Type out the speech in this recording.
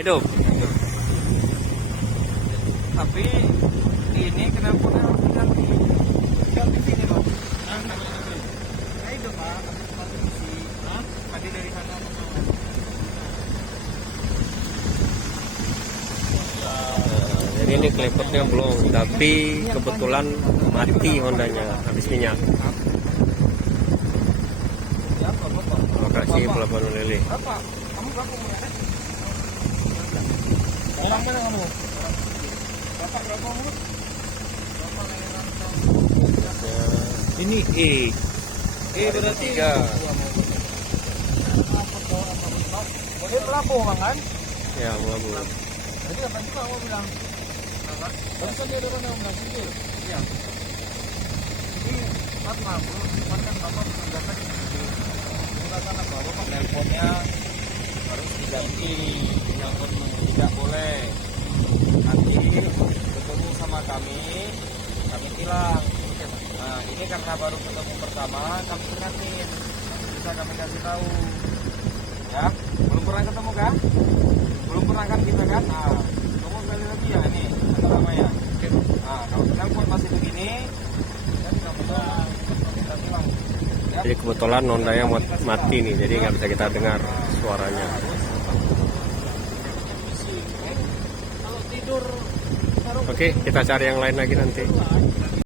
hidup. Tapi ini kenapa harus diganti? Ganti sini loh. Nah itu pak, mati besi. Mati dari sana ke sana. Jadi ini klepotnya belum, tapi kebetulan mati Hondanya habis minyak. Siapa bapak? Terima kasih pelabuhan Lele. Berapa? Kamu berapa umurnya? Orang mana kamu? Bapak berapa umur? Bapak lahiran tahun. Ini Berarti 3. Boleh pelabuhan kan? Ya, pelabuhan. Jadi apa juga kamu bilang? Barusan dia ada yang bilang sipil. Iya. Jadi apa? Cuman kan bapak mengerjakan di sini. Menggunakan apa? Bapak teleponnya harus diganti. Yang tidak boleh. Nanti ketemu sama kami tilang. Nah ini karena baru ketemu pertama, kami ingatin. Nanti bisa kami kasih tahu. Ya, belum pernah ketemu kan? Belum pernah kan kita kan? Nah, kamu sekali lagi ya ini namanya. Nah, kalau telepon masih begini, ya tidak bisa kita bilang. Ya. Jadi kebetulan Hondanya mati nih, jadi nggak bisa kita dengar suaranya. Kalau tidur Oke, kita cari yang lain lagi nanti.